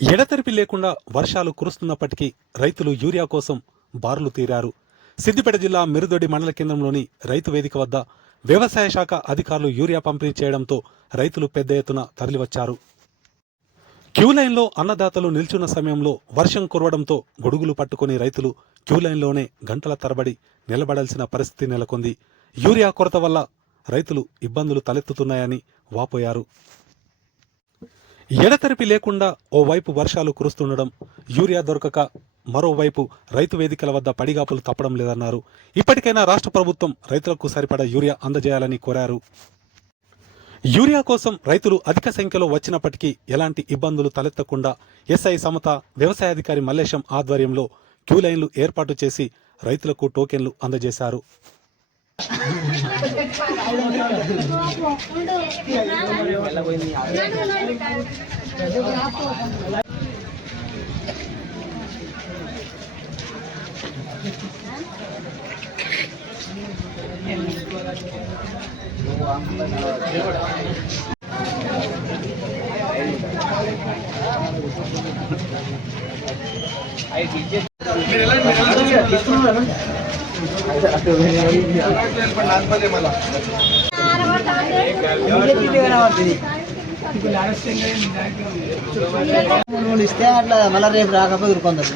ఎడతెరిపి లేకుండా వర్షాలు కురుస్తున్నప్పటికీ రైతులు యూరియా కోసం బారులు తీరారు. సిద్దిపేట జిల్లా మిరుదొడి మండల కేంద్రంలోని రైతు వేదిక వద్ద వ్యవసాయ శాఖ అధికారులు యూరియా పంపిణీ చేయడంతో రైతులు పెద్ద ఎత్తున తరలివచ్చారు. క్యూ లైన్లో అన్నదాతలు నిల్చున్న సమయంలో వర్షం కురవడంతో గొడుగులు పట్టుకుని రైతులు క్యూ లైన్లోనే గంటల తరబడి నిలబడాల్సిన పరిస్థితి నెలకొంది. యూరియా కొరత వల్ల రైతులు ఇబ్బందులు తలెత్తుతున్నాయని వాపోయారు. ఎడతెరిపి లేకుండా ఓవైపు వర్షాలు కురుస్తుండడం యూరియా దొరకక మరోవైపు రైతు వేదికల వద్ద పడిగాపులు తప్పడం లేదన్నారు. ఇప్పటికైనా రాష్ట్ర ప్రభుత్వం రైతులకు సరిపడా యూరియా అందజేయాలని కోరారు. యూరియా కోసం రైతులు అధిక సంఖ్యలో వచ్చినప్పటికీ ఎలాంటి ఇబ్బందులు తలెత్తకుండా ఎస్ఐ సమత వ్యవసాయాధికారి మల్లేశం ఆధ్వర్యంలో క్యూ లైన్లు ఏర్పాటు చేసి రైతులకు టోకెన్లు అందజేశారు. మీరు ఎలా మీరు ఎలా మూడు ఇస్తే అట్లా మళ్ళీ రేపు రాకపోతే కొందరు